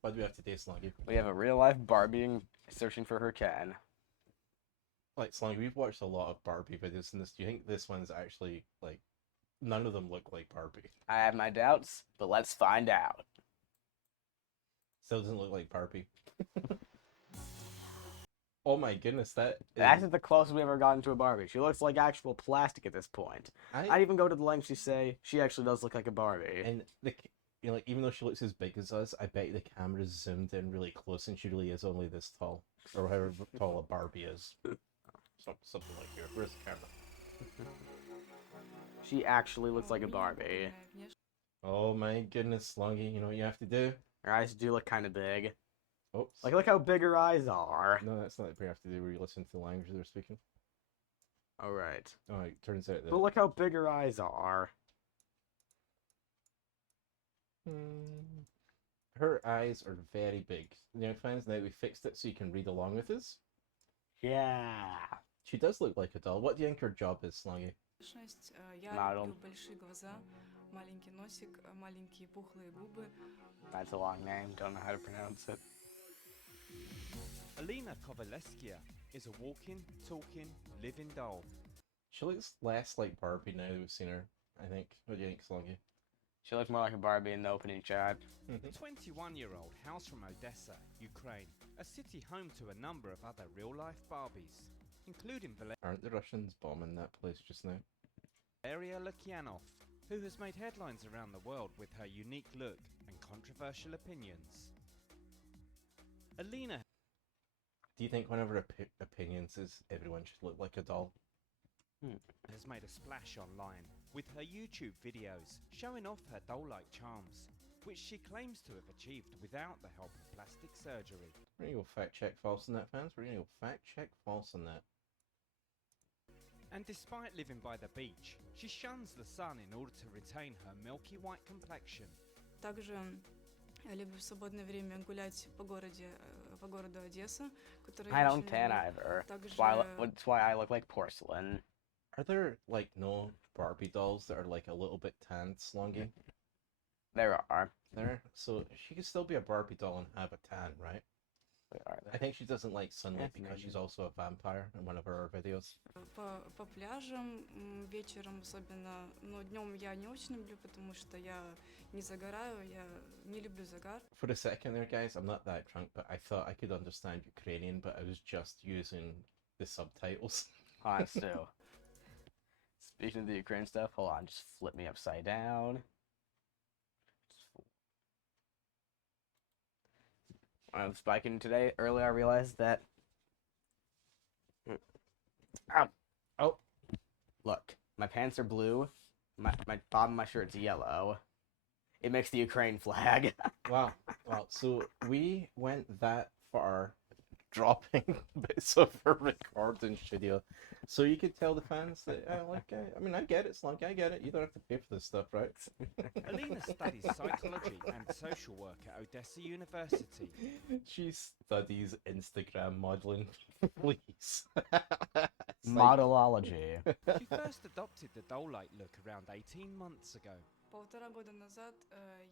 What do we have to do, Slongi? We have a real-life Barbie searching for her Ken. Like, Slongi, we've watched a lot of Barbie videos in this. Do you think this one's actually, like, none of them look like Barbie? I have my doubts, but let's find out. Still doesn't look like Barbie. Oh my goodness, that is... That's the closest we've ever gotten to a Barbie. She looks like actual plastic at this point. I'd even go to the length to say she actually does look like a Barbie. And like, even though she looks as big as us, I bet the camera's zoomed in really close, and she really is only this tall, or however tall a Barbie is. Something like here. Where's the camera? She actually looks like a Barbie. Oh my goodness, Slongi, you know what you have to do? Her eyes do look kind of big. Oops. Like, look how big her eyes are. No, that's not what you have to do where you listen to the language they're speaking. Alright. Oh, it turns out that... But look how big her eyes are. Her eyes are very big. You know, fans, now we fixed it so you can read along with us. Yeah. She does look like a doll. What do you think her job is, Slongi? Model. большие глаза, маленький носик, маленькие пухлые губы. That's a long name. Don't know how to pronounce it. Alina Kovalevskia is a walking, talking, living doll. She looks less like Barbie now that we've seen her, I think. What do you think, Slongi? She looks more like a Barbie in the opening shot. The 21-year-old hails from Odessa, Ukraine, a city home to a number of other real-life Barbies, including Aren't the Russians bombing that place just now? Valeria Lukyanov, who has made headlines around the world with her unique look and controversial opinions. Alina Do you think one of her opinions is everyone should look like a doll? has made a splash online with her YouTube videos showing off her doll-like charms, which she claims to have achieved without the help of plastic surgery. We're gonna go fact check false on that, fans. We're gonna go fact check false on that. And despite living by the beach, she shuns the sun in order to retain her milky white complexion. Также я люблю в свободное время гулять по городу Одесса, который I я don't очень tan люблю. either. Также That's why I look like porcelain. Are there, like, no Barbie dolls that are, like, a little bit tanned, Slongi? There are. There? So she could still be a Barbie doll and have a tan, right? There are. I think she doesn't like sunlight Yeah, because maybe. she's also a vampire in one of her videos. по пляжам вечером особенно, но днем я не очень люблю, потому что я не загораю, я не люблю загар. For a second there, guys, I'm not that drunk, but I thought I could understand Ukrainian, but I was just using the subtitles. Hold on, Stu. Speaking of the Ukraine stuff, hold on, just flip me upside down. When I was biking today, earlier I realized that... Ow! Oh! Look, my pants are blue, my bottom of my shirt's yellow. It makes the Ukraine flag. Wow. Wow. So we went that far dropping bits of her recording studio. So you could tell the fans that, I mean, I get it, Slongi, I get it. You don't have to pay for this stuff, right? Alina studies psychology and social work at Odessa University. She studies Instagram modeling, please. Modelology. She first adopted the doll-like look around 18 months ago. 1,5 года назад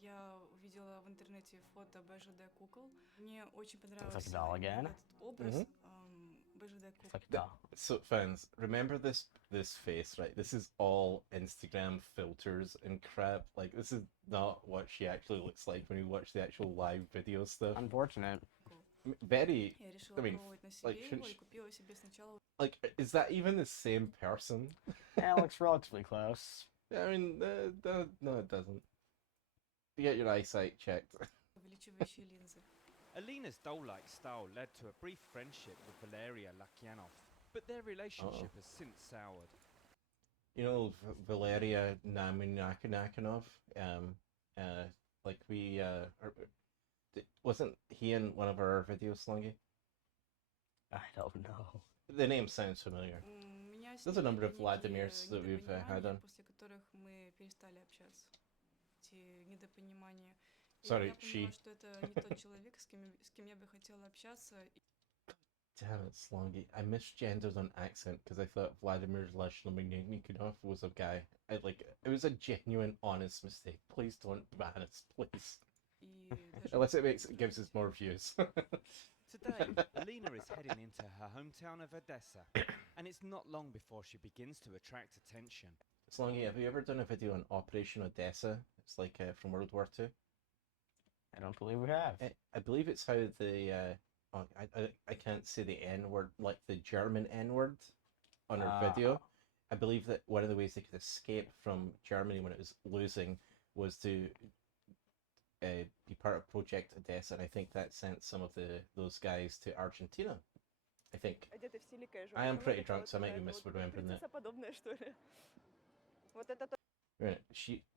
я увидела в интернете фото БЖД кукол. Мне очень понравился like a doll again. этот образ БЖД It's кукол. like a doll. So fans, remember this face, right? This is all Instagram filters and crap. Like, this is not what she actually looks like when you watch the actual live video stuff. Unfortunate. Very, Я решила I mean, попробовать на себе like, его и купила себе сначала. like, is that even the same person? Yeah, it looks relatively close. I mean, no, it doesn't. You get your eyesight checked. Увеличивающие линзы. Alina's doll-like style led to a brief friendship with Valeria Lukyanov, but their relationship has since soured. You know, Valeria Naminakanov, like wasn't he in one of our videos, Slongi? I don't know. The name sounds familiar. Меня с There's a ней number of некие Vladimirs that we've had недопонимания, on. после которых мы перестали общаться. Эти недопонимания. И Sorry, я she. поняла, что это не тот человек, с кем я бы хотела общаться. Damn it, Slongi. I misgendered an accent because I thought Vladimir Lashnominnikov was a guy. It was a genuine, honest mistake. Please don't ban us, please. И даже Unless it gives us more views. Today, Alina is heading into her hometown of Odessa, and it's not long before she begins to attract attention. Slongi, have you ever done a video on Operation Odessa? It's like from World War II. I don't believe we have. I believe it's how the I can't say the N word, like the German N word on her video. I believe that one of the ways they could escape from Germany when it was losing was to be part of Project Odessa, and I think that sent some of those guys to Argentina. I think. I am pretty drunk, so I might be misremembering that. Right.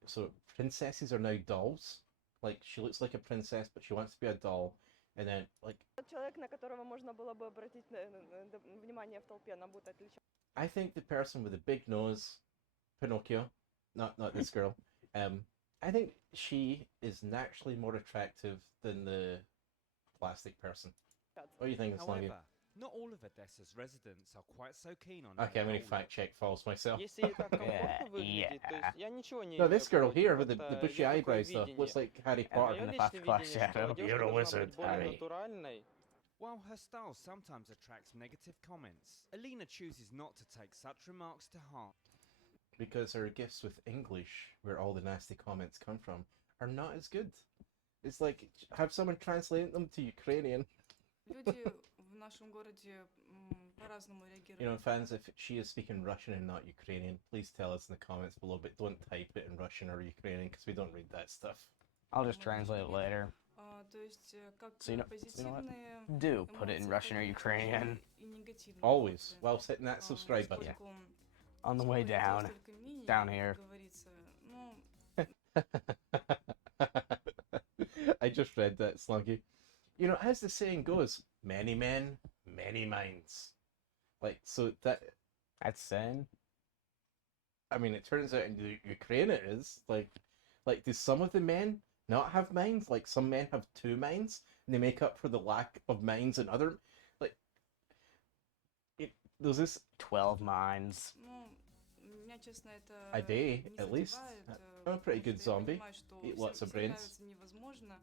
So princesses are now dolls. Like, she looks like a princess, but she wants to be a doll. And then, like... I think the person with the big nose, Pinocchio, not this girl, I think she is naturally more attractive than the plastic person. What do you think, Slongi? However, not all of Odessa's residents are quite so keen on Okay, I'm going to fact check false myself. Если ей так комфортно выглядит, то есть я ничего не No, this имею girl против, here with the просто bushy её такое eyebrows though видение. looks like Harry А Potter. моё the личное Five O'Clock видение, что Shadow. девушка You're a должна wizard, быть более Harry. натуральной. While her style sometimes attracts negative comments, Alina chooses not to take such remarks to heart. Because her gifts with English, where all the nasty comments come from, are not as good. It's like, have someone translate them to Ukrainian. Люди в нашем городе по-разному реагируют. You know, fans, if she is speaking Russian and not Ukrainian, please tell us in the comments below, but don't type it in Russian or Ukrainian, because we don't read that stuff. I'll just translate it later. То есть, как So you know what? позитивные Do put it in эмоции, Russian or так и Ukrainian. и негативные Always. эмоции. While hitting that subscribe button. Поскольку On the way сколько down. столько мнений, Down как here. говорится, ну, I just read that, Slongi. You know, as the saying goes, many men, many minds. Like, so that, That's saying. I mean, it turns out in the Ukraine it is. Like, do some of the men not have minds? Like, some men have two minds, and they make up for the lack of minds in other... Like, there's this... 12 minds. ну, меня, честно, это A day, не at least. задевает, I'm a pretty потому good что я zombie. понимаю, что Eat всем- lots of всем brains. нравится невозможно.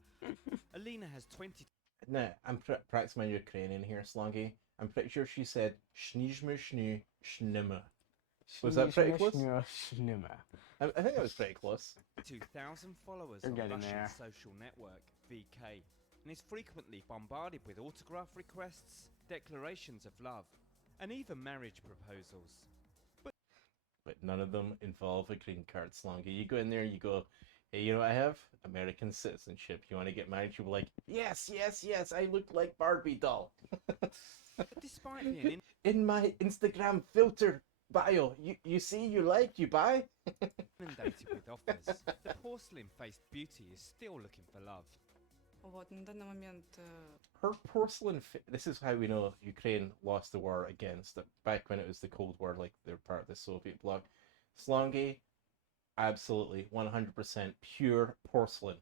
Alina has 20 Nah, I'm practicing my Ukrainian here, Slongi. I'm pretty sure she said shnizhmu shnu shnima. Was that pretty close? I think that was pretty close. 2,000 followers You're on getting Russian there. social network VK, and is frequently bombarded with autograph requests, declarations of love, and even marriage proposals. But none of them involve a green card, Slongi. You go in there, you go, hey, you know what I have? American citizenship. You want to get married? You'll be like, yes, yes, yes, I look like Barbie doll. But despite being In my Instagram filter bio, you see, you like, you buy. inundated with offers, the porcelain-faced beauty is still looking for love. Вот, на данный момент Her porcelain. This is how we know Ukraine lost the war against it. Back when it was the Cold War, like they were part of the Soviet bloc. Slongi, absolutely 100% pure porcelain.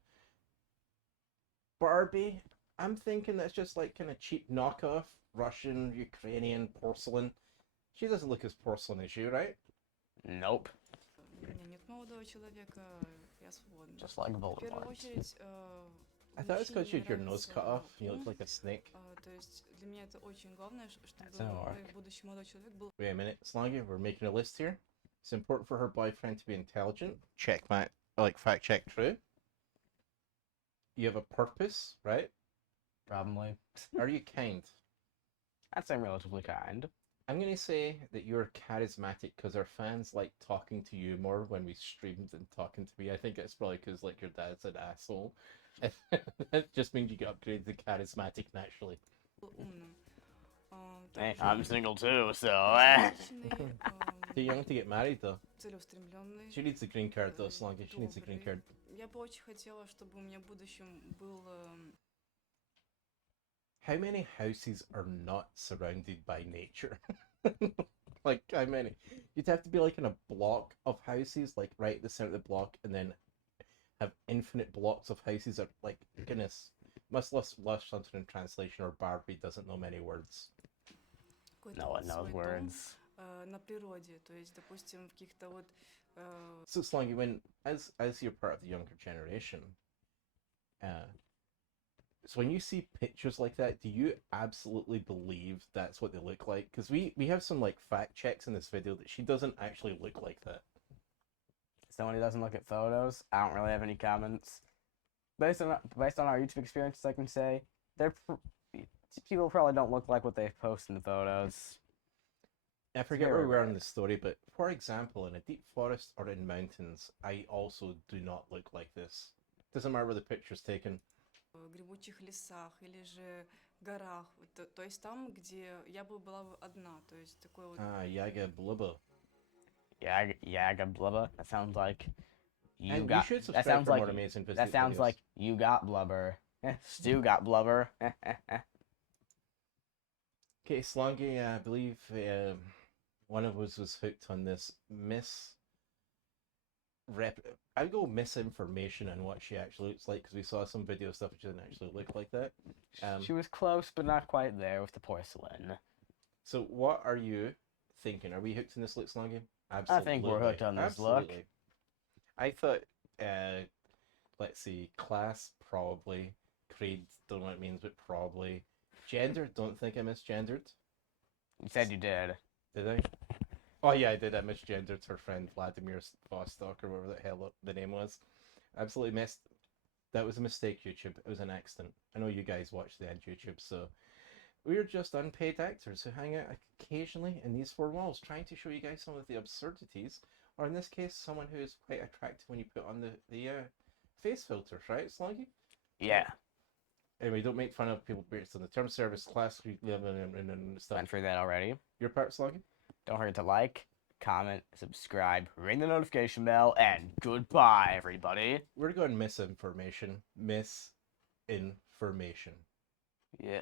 Barbie, I'm thinking that's just like kind of cheap knockoff Russian, Ukrainian porcelain. She doesn't look as porcelain as you, right? Nope. у меня нет молодого человека, я свободна. Just like В первую Voldemort. очередь, I thought it's because you мужчине had your nose нравится cut off. You ум. look like a snake. То есть для меня это очень главное, чтобы That's gonna мой work. будущий молодой человек был Wait a minute, Slongi, we're making a list here. It's important for her boyfriend to be intelligent. Check my, like, fact check true. You have a purpose, right? Probably. Are you kind? I'd say relatively kind. I'm going to say that you're charismatic because our fans like talking to you more when we stream than talking to me. I think it's probably because, like, your dad's an asshole. That just means you get upgraded to charismatic naturally. умным. Hey, Также I'm single too, so. энергичный, Too young to get married, though. целеустремленный. She needs a green card, though, Slongi. She needs a green card. Я бы очень хотела, чтобы у меня в будущем был How many houses are not surrounded by nature? Like, how many? You'd have to be like in a block of houses, like right at the center of the block, and then have infinite blocks of houses that, like, goodness, must lost something in translation, or Barbie doesn't know many words. какой-то No вот one knows свой дом, words. на природе. То есть, допустим, в каких-то вот So, Slongi, when as you're part of the younger generation, So when you see pictures like that, do you absolutely believe that's what they look like? Because we have some like fact checks in this video that she doesn't actually look like that. Someone who doesn't look at photos, I don't really have any comments. Based on our YouTube experiences, I can say people probably don't look like what they post in the photos. I forget very where we were rare. in the story, but for example, in a deep forest or in mountains, I also do not look like this. Doesn't matter where the picture's taken. В гремучих лесах или же горах. То есть там, где я была бы одна. То есть такой вот... Ah, Yaga Blubba. Yaga blubber. That sounds like And got. you should That subscribe sounds for like more amazing videos. that sounds like you got blubber. Stu got blubber. Okay, Slongi, I believe one of us was hooked on this I go misinformation on what she actually looks like, because we saw some video stuff which didn't actually look like that. She was close, but not quite there with the porcelain. So what are you thinking? Are we hooked on this look, Slongi? I Absolutely. think we're hooked on this look. Absolutely. I thought, let's see, class, probably. Creed, don't know what it means, but probably. Gender, don't think I misgendered. You said you did. Did I? Oh yeah, I did. I misgendered her friend Vladimir Vostok, or whatever the hell the name was. Absolutely missed. That was a mistake, YouTube. It was an accident. I know you guys watch the end YouTube, so we're just unpaid actors who hang out occasionally in these four walls, trying to show you guys some of the absurdities, or in this case, someone who is quite attractive when you put on the face filters, right, Slongi? Yeah. Anyway, don't make fun of people based on the term service, class, we live in, and stuff. Went through that already. Your part, Slongi? Don't forget to like, comment, subscribe, ring the notification bell, and goodbye, everybody. We're going misinformation. Misinformation. Yeah.